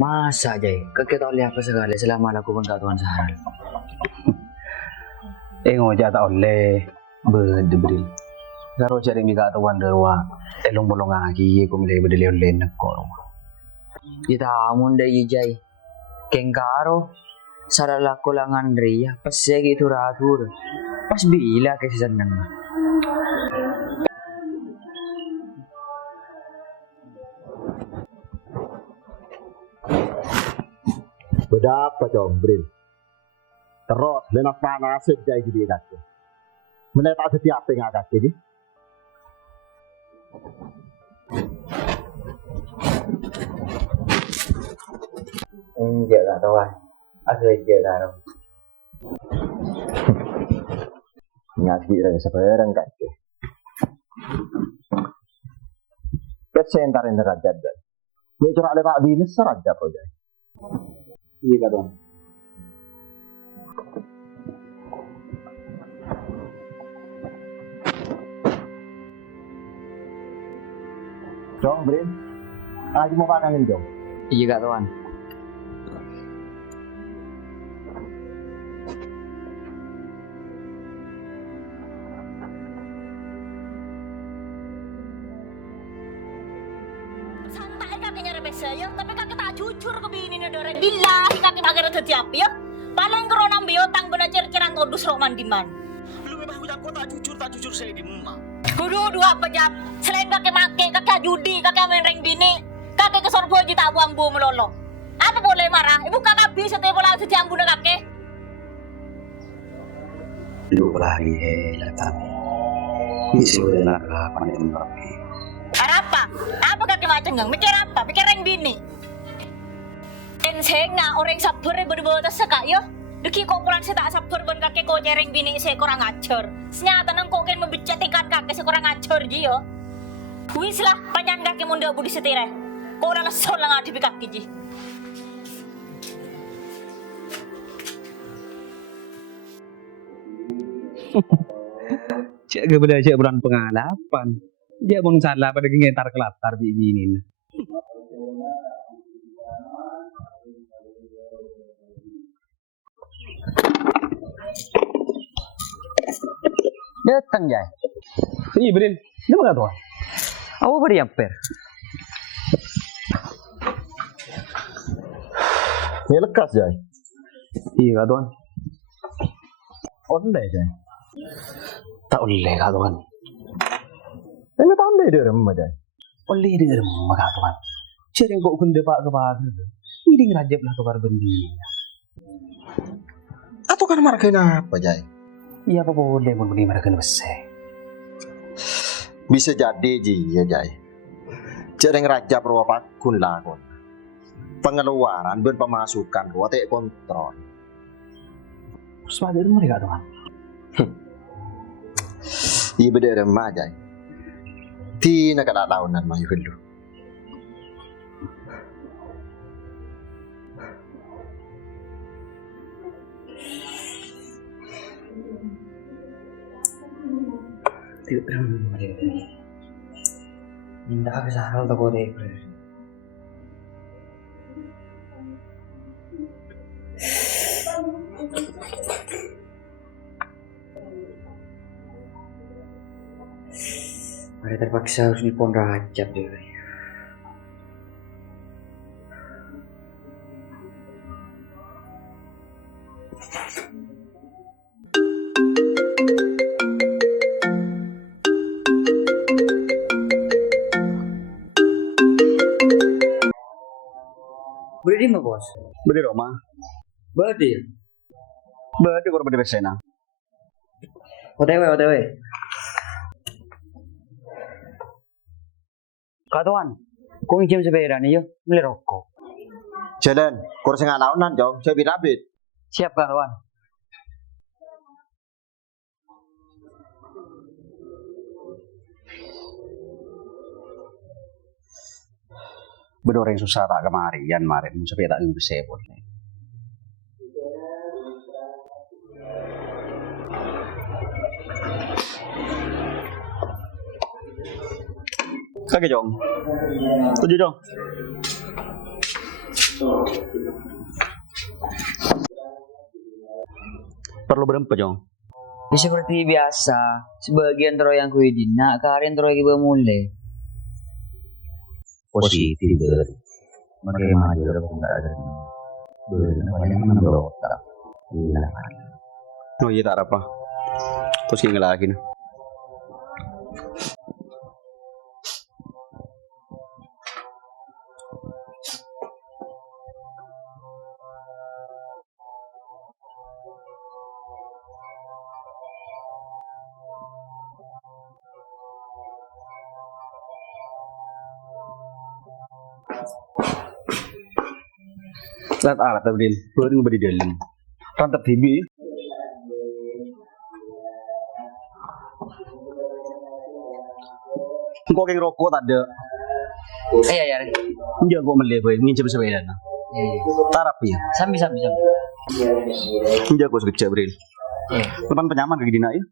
Masa Jay, kakek tak boleh apa sekali selama lakukan katuan sehari. Ngoja tak oleh berdebril. Karo cari mika tuan derwa elong bolong lagi ko milih bedeli oleh nekor. Kita amun deh Jay, kengkaro salah laku langan ria pas gitu ratur. Pas bila ke seneng. Berapa dong, Bril? Terus, lenak panas saja jadi kaki. Mulai tak setiap tengah kaki ni. Enggak lah kawan, aku aja lah. Ngaji dah sebarang kaki. Kesentarin derajat dah. Ni corak lepak di ni serajat aja. Iya kadang. Jom, Bril. Lagi mau makan jom. Iya kak tuan. Santai kakeknya rebes ya, tapi kakek tak jujur ke bini nih dore. Billahi kakek agar ada tiap ya. Paling korona biotang bener cer-ceran todus rok mandiman. Lu memang udah kok tak jujur saya di emak. Kudu dua pejap. Selain kakek make, kakek judi, kakek main reng bini, kakek ke sorbo aja tak buang bu melolo. Apa boleh marah? Ibu kakak bisa tiap bola setiap bunda kakek. Lu lagi lah tapi. Ini sudah nak apa nih tapi. Apa? Apa kakek macam ngang? Mikir apa? Mikir reng bini. Enseng nga orang sabar berbuat sekak yo. Deki kok pulang saya tak sabar ben kakek kok cereng bini saya kurang ajar. Senyata nang kok kan membicatikan kakek saya kurang ajar ji yo. Wis lah panjang kakek munda budi setire. Kok udah lesol lah ngadipi kaki ji. Cek ke belajar bulan pengalaman. Dia pun salah pada ngetar kelatar begini. Datang Jay. Iya Bril. Dia apa tuan? Aku beri apa? Ni lekas, Jai. Iya tuan. Oleh, Jai. Tak oleh kak tuan. Ini tak boleh dia remah, Jai. Oleh dia remah kak tuan. Cering kok kunde pak kepada. Ini ngerajap lah tukar bendi. Atau kan marganya apa, Jai? Iya apa boleh pun beli mereka besar. Bisa jadi ji ya Jai. Cereng raja perwa pakun lah kon. Pengeluaran ben pemasukan ruang tak kontrol. Sebagai mereka tuan. Iya beda remah Jai. Tina kada launan mayu helu. Tidak pernah memulai dari. Tidak bisa hal tak boleh. Ada terpaksa harus nipon rajab deh. Beri mah bos. Beli Roma. Beri. Beli korban di Besena. OTW. Katuan, kau ngijim sepeda nih yo, beli rokok. Jalan, kurang setengah launan jauh. Saya binabit. Siap katuan. Bedor yang susah tak kemarian marin sampai tak bisa boleh. Kakek Jong. Tujuh Jong. Perlu berempat Jong. Ya, seperti biasa, sebagian tero yang kuidina, kalian tero yang mulai. Positif ber. Makai maju ada enggak ada. Banyak menambah otak. Oh iya tak apa. Terus yang lagi nah. Lihat alat Abdin, baru ngeberi dalam. Rantap TV. Kok kayak rokok tak ada? Iya, ya. Enggak kok melihat gue ngincip sepeda. Iya. Tarap ya. Sambil. Enggak kok sekecil Bril. Iya. Depan penyaman kayak gini ya.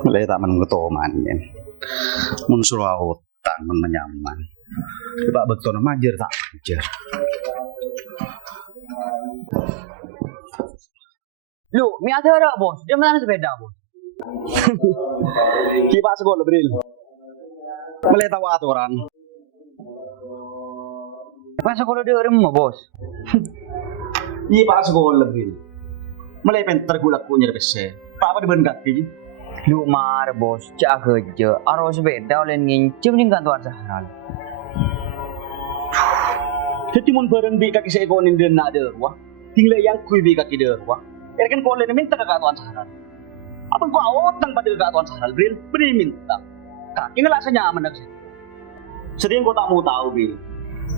Mulai tak mengotoman ya. Mun surautan mun menyaman. Coba betul majer tak majer. Lu, mi ada ora, Bos? Dia mana sepeda, Bos? Kipak sekolah Bril. Mulai tahu aturan. Pas sekolah dia rumah, Bos. Iya pak sekolah Bril. Mulai pinter gulak punya bese. Pak apa diben kaki? Lu mar, Bos. Cak kerja. Aro sepeda oleh ngincim ning kantor Sahral. Jadi mun bareng bi kaki saya konin dia nak ada wah. Tinggal yang kui bi kaki dia wah. Ya kan kau lain minta ke Tuan Sahral. Apa kau awatan pada ke Tuan Sahral Bril? Beri minta. Kaki ngelak senyaman dah. Sedih kau tak mau tahu Bril.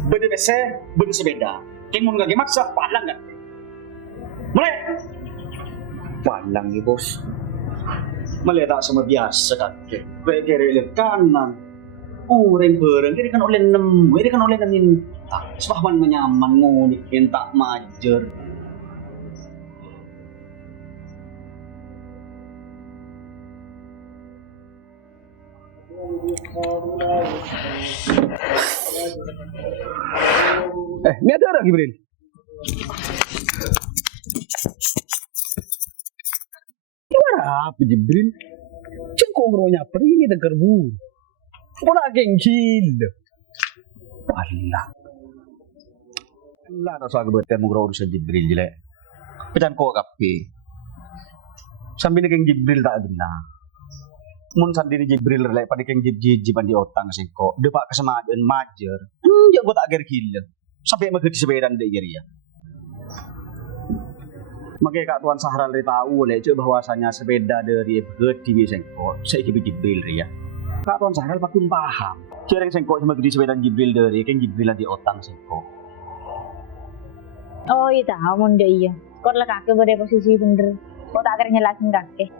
Benda bese, benda sepeda. Kau mun gak maksa palang gak? Mulai. Palang ni, Bos. Mulai tak sama biasa kan? Baik kiri kanan. Orang bareng, ini kan oleh nemu, ini kan oleh minta. Sepahaman menyaman ngunik yang tak majer. Ini ada lagi Bril. Apa Jibril? Cengkong rohnya pergi dekat bu. Kona gengkil. Allah. Allah rasa kebetulan mengroh urusan Jibril jelek. Pecan kok kape. Sambil keng Jibril tak ada. Mun sandiri Jibril relek pada keng jiban di otang sengko. Depak kesemajaan majer. Ya gua tak agar gila. Sampai mengerti sebedan dek ya. Makanya Kak Tuan Sahral tahu oleh cek bahwasanya sepeda dari berdi sengko. Saya kira Jibril ya. Kak Tuan Sahral pakun paham. Cereng sengko sama gede sepeda Jibril dari keng Jibril di otang sengko. Oh iya tahu mun dia iya. Kau lah kakek pada posisi bener. Kau tak akhirnya nyelasin kakek.